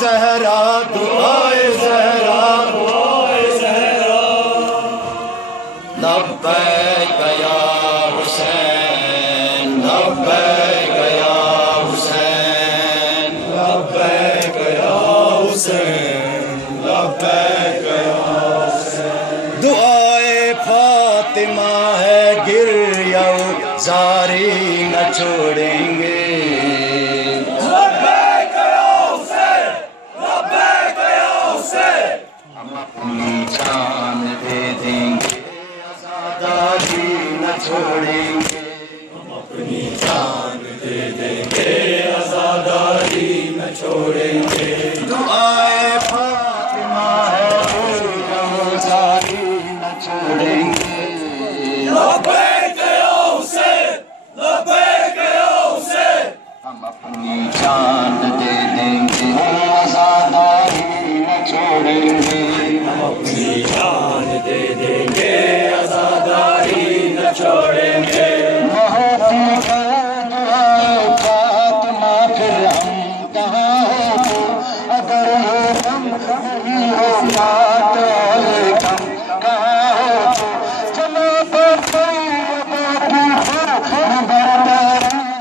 ज़हरा दुआए ज़हरा लब्बैक या हुसैन लब्बैक या हुसैन लब्बैक या हुसैन लब्बैक या हुसैन। दुआए फातिमा है गिरया जारी न छोड़ेंगे। हम अपनी जान दे देंगे आज़ादी न छोड़ेंगे। हम अपनी जान दे देंगे आज़ादी न छोड़ेंगे। दुआए फातिमा है जारी न छोड़ेंगे। लब्बैक या हुसैन लब्बैक या हुसैन। हम अपनी जान दे देंगे आज़ादी न छोड़ेंगे। हम अपनी जान दे देंगे आज़ादी न छोड़ेंगे। फातिमा फिर हम कहाँ हो अगर हम नहीं होता तो हम कहाँ हो। चलो तो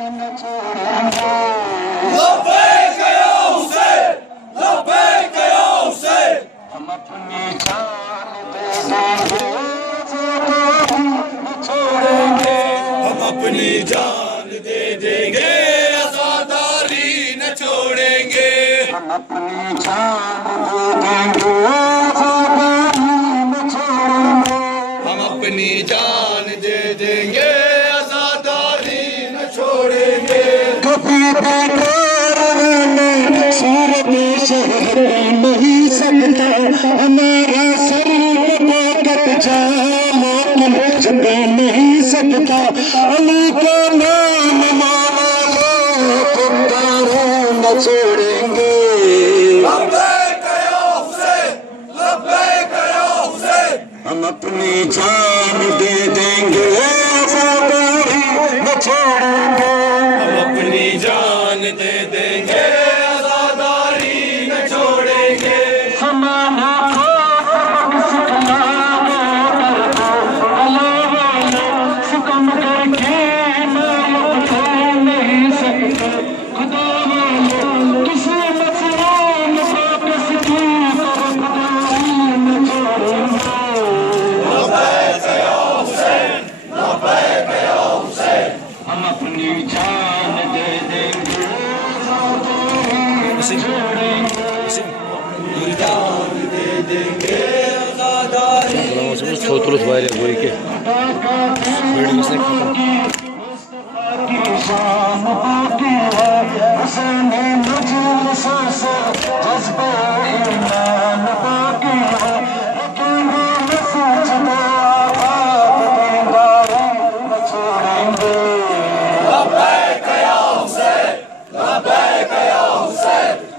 न छोड़ेंगे। लब्बैक या हुसैन लब्बैक या हुसैन। हम अपनी जान दे देंगे न छोड़ेंगे। हम अपनी जान दे देंगे आज़ादी न छोड़ेंगे। हम अपनी जान दे देंगे आज़ादी न छोड़ेंगे। हम अपनी जान दे देंगे आज़ादी न छोड़ेंगे। कभी सूरत शहर नहीं सकता हमारा सर कट जाए लेकिन छुप नहीं सकता। अली का नाम मानो पुकारो न छोड़ेंगे। लब्बैक या हुसैन लब्बैक या हुसैन। हम अपनी जान दे देंगे आज़ादी न छोड़ेंगे। हम अपनी जान दे देंगे आज़ादी न छोड़ेंगे। समाना सुकम करके नहीं सकता खुदा किसी मसलान वापस की न छोड़ेंगे। लब्बैक या हुसैन लब्बैक या हुसैन। हम अपनी जान दे देंगे जान दे देंगे Oturuz var bu iki. Böyle bir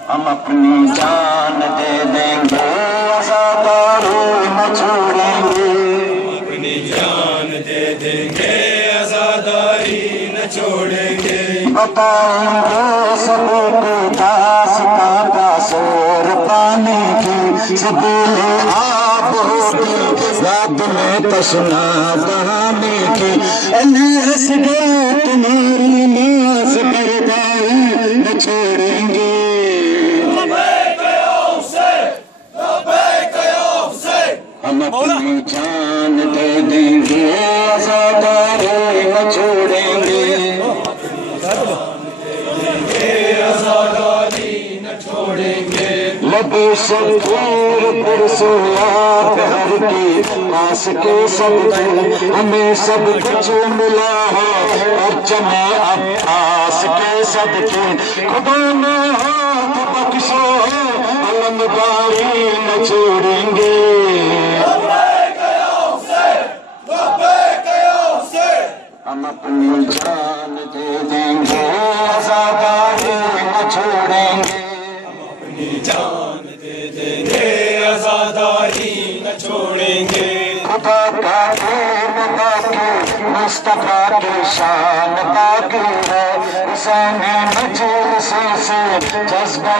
हम अपनी जान दे देंगे आज़ादी न छोड़ेंगे। अपनी जान दे देंगे आज़ादी न छोड़ेंगे। बताएंगे सबको दास का दासोर पाने की सबीले आप होती याद में तशना बहाने की। अली हंस गए तुम्हारी नाज पर्दाई न छोड़ेंगे। हम अपनी जान दे देंगे आज़ादी न छोड़ेंगे। आज़ादी न छोड़ेंगे। लबे शकीर पुरसोया हर की पास के सब हमें सब कुछ मिला है और जमे अब्बास के सबके खुदा ने हाथ बख्शे अलमदारी न छोड़ेंगे। हम अपनी जान दे देंगे आज़ादी न छोड़ेंगे। हम अपनी जान दे देंगे आज़ादी न छोड़ेंगे। खुदा का बाकी मुस्तफा की शान बाकी है, सामने मजलिसों से जज्बा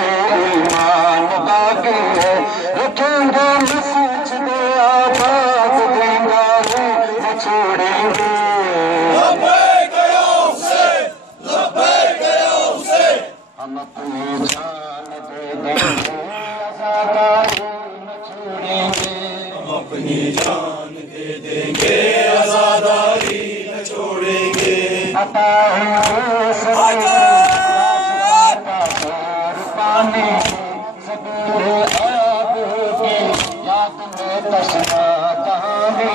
ईमान बाकी है। रखेंगे मस्जिद आबाद दीवारें न छोड़ेंगे। हम अपनी जान दे देंगे, आज़ादारी न छोड़ेंगे। हम अपनी जान दे देंगे, आज़ादारी न छोड़ेंगे। पानी सबूरे आब की याद में तशना कहानी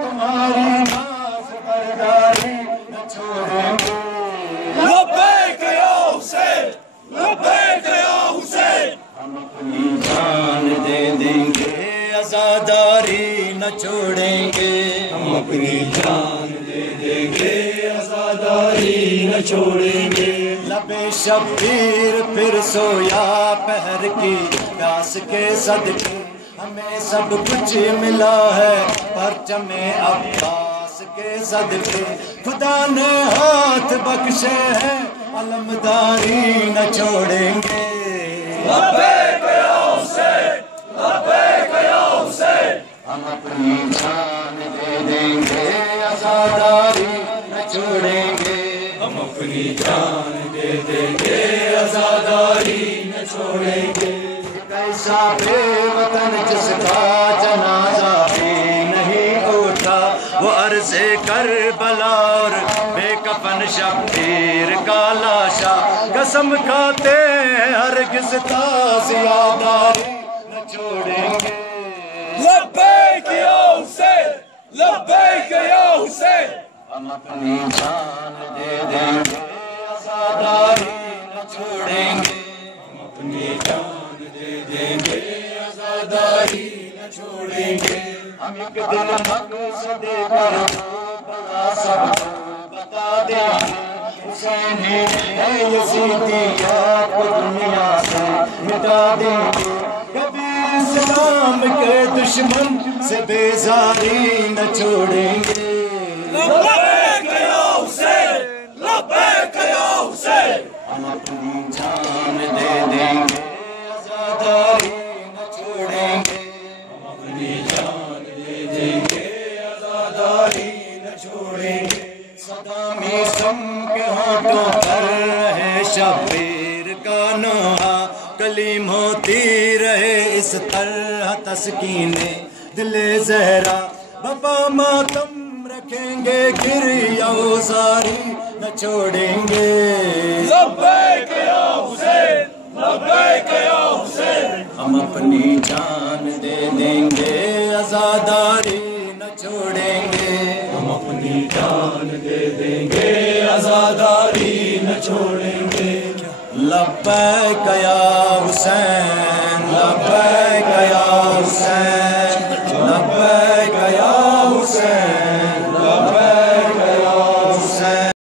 तुम्हारी नाज़ बरदारी न छोड़ेंगे। लब्बैक या हुसैन, लब्बैक या हुसैन। हम अपनी जान दे देंगे, आज़ादारी न छोड़ेंगे। हम अपनी जान दे देंगे, आज़ादारी न छोड़ेंगे। लबे शब्बीर फिर सोया पहर की प्यास के सदके, हमें सब कुछ मिला है परचमे अब्बास के सदके। खुदा ने हाथ बख्शे हैं, अलमदारी न छोड़ेंगे। लब्बैक या हुसैन, लब्बैक या हुसैन। हम अपनी जान दे देंगे, आज़ादारी न छोड़ेंगे। हम अपनी जान दे देंगे, आज़ादारी न छोड़ेंगे। कैसा बेवतन जिसका जनाजा भी नहीं उठा, वो अर्ज़े करबला और बेकफन शब्बीर का लाशा। कसम खाते हरगिज़ ताज़ियादारी न छोड़ेंगे। लब्बैक या हुसैन, लब्बैक या हुसैन। हम अपनी जान दे देंगे, आज़ादारी न छोड़ेंगे। हम अपनी जान दे देंगे, आज़ादारी न छोड़ेंगे। हम एक दिन मकसद पर बड़ा सबको बता देंगे। हुसैनी है यज़ीदियत को दुनिया से मिटा देंगे। कभी इस्लाम के दुश्मन से बेजारी न छोड़ेंगे। लब्बैक या हुसैन, लब्बैक या हुसैन। हम अपनी जान दे देंगे, आज़ादारी न छोड़ेंगे। हम अपनी जान दे देंगे, आज़ादारी न छोड़ेंगे। सदामी सम के होठों पर रहे शब्बीर का नोहा, कलीम होती रहे इस तरह तस्कीने दिले ज़हरा। बाबा मातम रखेंगे, गिरिया ज़ारी न छोड़ेंगे। लब्बैक या हुसैन, लब्बैक या हुसैन। हम अपनी जान दे देंगे, आज़ादारी न छोड़ेंगे। हम अपनी जान दे देंगे, आज़ादारी न छोड़ेंगे। लब्बैक या हुसैन, लब्बैक या हुसैन, लब्बैक या